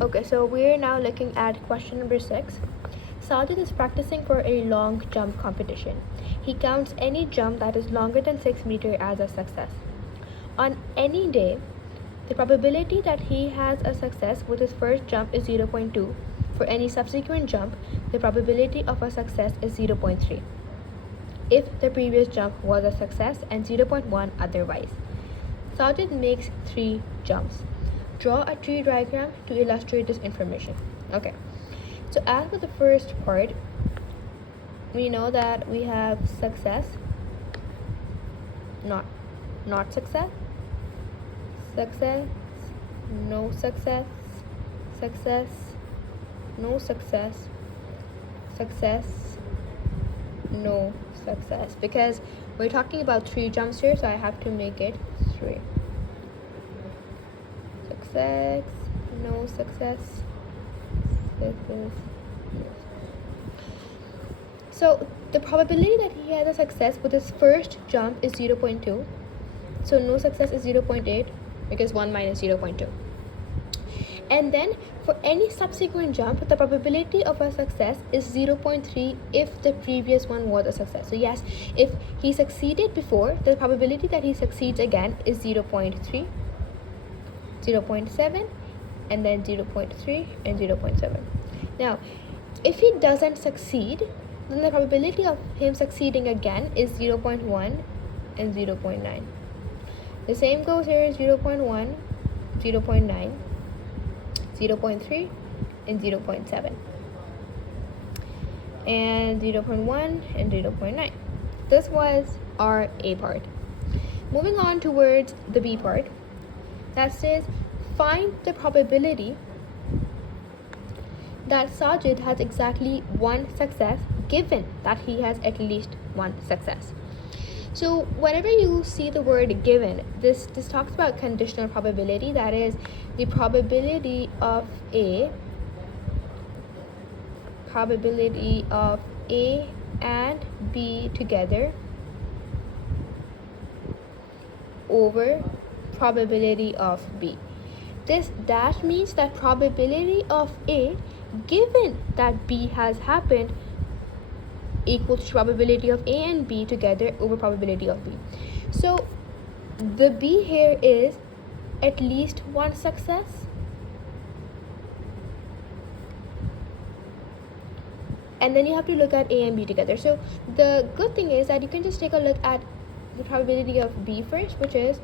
Okay, so we're now looking at question number 6. Sajid is practicing for a long jump competition. He counts any jump that is longer than 6 meters as a success. On any day, the probability that he has a success with his first jump is 0.2. For any subsequent jump, the probability of a success is 0.3 if the previous jump was a success and 0.1 otherwise. Sajid makes 3 jumps. Draw a tree diagram to illustrate this information. Okay, so as for the first part, we know that we have success, not success, success, no success, success, no success, success, no success, because we're talking about 3 jumps here, so I have to make it 3. Success, no success, success. So the probability that he has a success with his first jump is 0.2. So no success is 0.8 because 1 minus 0.2. And then for any subsequent jump, the probability of a success is 0.3 if the previous one was a success. So yes, if he succeeded before, the probability that he succeeds again is 0.3, 0.7, and then 0.3 and 0.7. Now, if he doesn't succeed, then the probability of him succeeding again is 0.1 and 0.9. The same goes here, 0.1, 0.9, 0.3, and 0.7. And 0.1 and 0.9. This was our A part. Moving on towards the B part, that says find the probability that Sajid has exactly 1 success given that he has at least 1 success. So whenever you see the word given, this talks about conditional probability, that is the probability of A and B together over probability of B. This dash means that probability of A given that B has happened equals to probability of A and B together over probability of B. So the B here is at least 1 success, and then you have to look at A and B together. So the good thing is that you can just take a look at the probability of B first, which is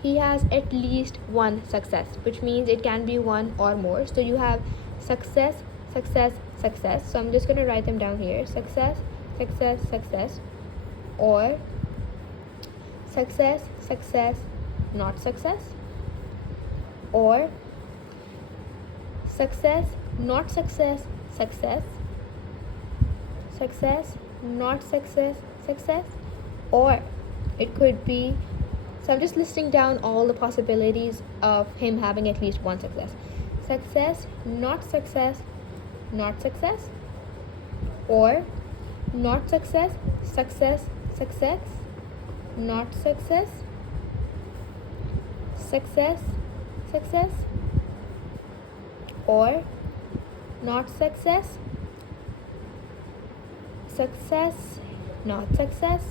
he has at least 1 success, which means it can be 1 or more. So you have success, success, success. So I'm just going to write them down here. Success, success, success, or success, success, not success, or success, not success, success, success, not success, success, or it could be, so I'm just listing down all the possibilities of him having at least 1 success. Success, not success, not success, or not success, success, success, not success, success, success, or not success, success, not success,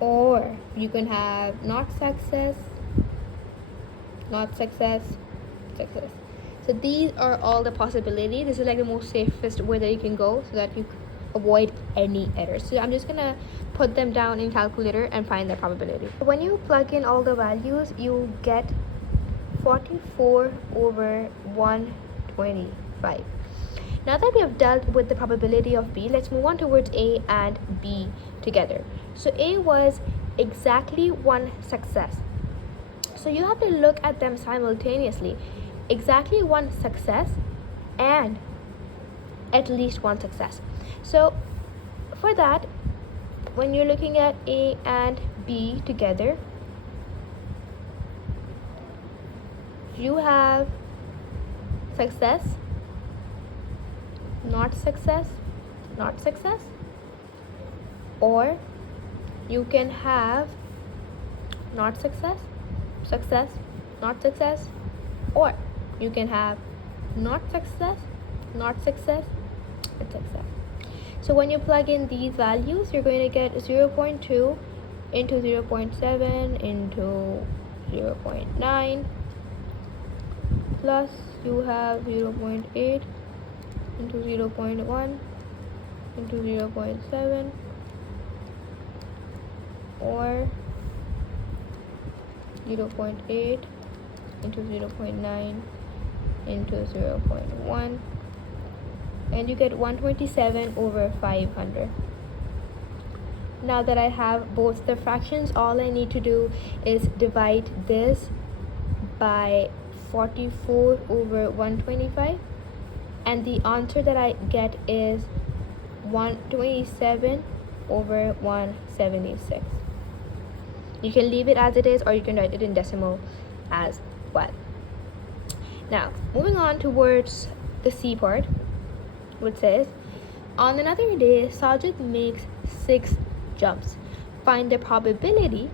or you can have not success, not success, success. So these are all the possibilities. This is like the most safest way that you can go so that you avoid any errors. So I'm just gonna put them down in calculator and find the probability. When you plug in all the values, you get 44 over 125. Now that we have dealt with the probability of B, let's move on towards A and B together. So A was exactly 1 success. So you have to look at them simultaneously. Exactly 1 success and at least 1 success. So for that, when you're looking at A and B together, you have success, not success, not success, or you can have not success, success, not success, or you can have not success, not success, and success. So when you plug in these values, you're going to get 0.2 into 0.7 into 0.9 plus you have 0.8 into 0.1 into 0.7 or 0.8 into 0.9 into 0.1, and you get 127 over 500. Now that I have both the fractions, all I need to do is divide this by 44 over 125, and the answer that I get is 127 over 176. You can leave it as it is, or you can write it in decimal as well. Now, moving on towards the C part, which says, on another day, Sajid makes 6 jumps. Find the probability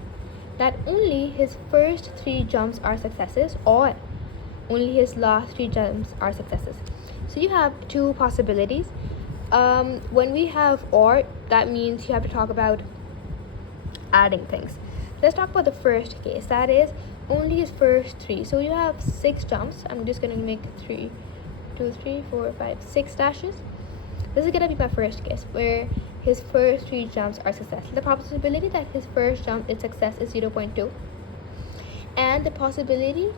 that only his first 3 jumps are successes or only his last 3 jumps are successes. So you have 2 possibilities. When we have or, that means you have to talk about adding things. Let's talk about the first case, that is only his first 3. So you have 6 jumps. I'm just going to make 3, 2, 3, 4, 5, 6 dashes. This is going to be my first case where his first 3 jumps are success. The probability that his first jump is success is 0.2, and the probability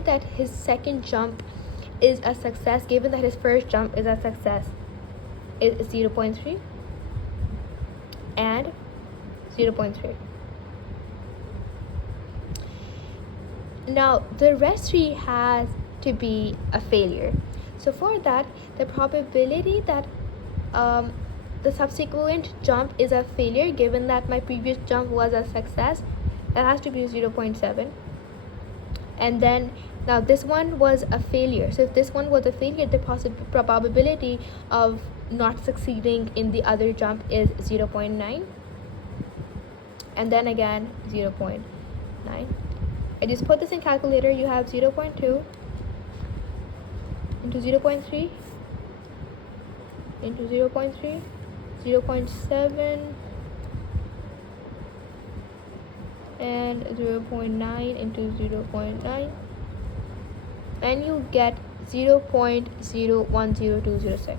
that his second jump is a success, given that his first jump is a success, is 0.3 and 0.3. Now the rest 3 has to be a failure. So for that, the probability that the subsequent jump is a failure, given that my previous jump was a success, that has to be 0.7. And then now this one was a failure. So if this one was a failure, the probability of not succeeding in the other jump is 0.9. And then again 0.9. I just put this in calculator. You have 0.2 into 0.3 into 0.3, 0.7 and 0.9 into 0.9, and you get 0.010206.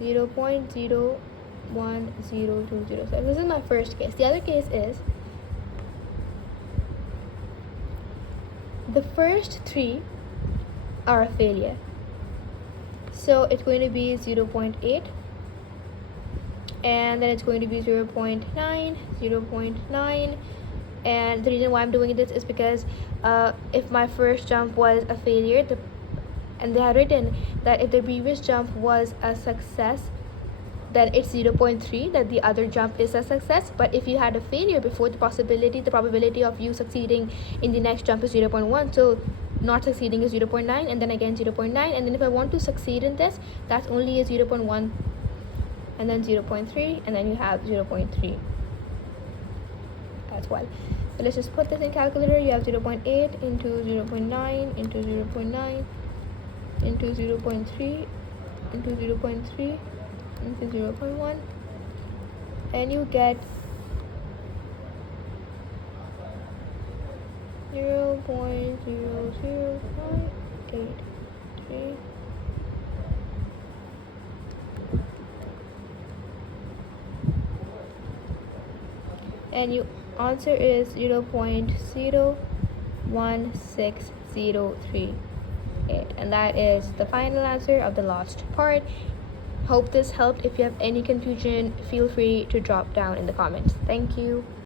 0.010206. This is my first case. The other case is the first 3 are a failure. So it's going to be 0.8, and then it's going to be 0.9, 0.9. And the reason why I'm doing this is because if my first jump was a failure, and they had written that if the previous jump was a success, then it's 0.3, that the other jump is a success. But if you had a failure before, the probability of you succeeding in the next jump is 0.1. So not succeeding is 0.9, and then again 0.9, and then if I want to succeed in this, that's only a 0.1, and then 0.3, and then you have 0.3 as well. So let's just put this in calculator. You have 0.8 into 0.9 into 0.9 into 0.3 into 0.3 into 0.1, and you get 0.00583, and your answer is 0.016038, and that is the final answer of the last part. Hope this helped. If you have any confusion, feel free to drop down in the comments. Thank you.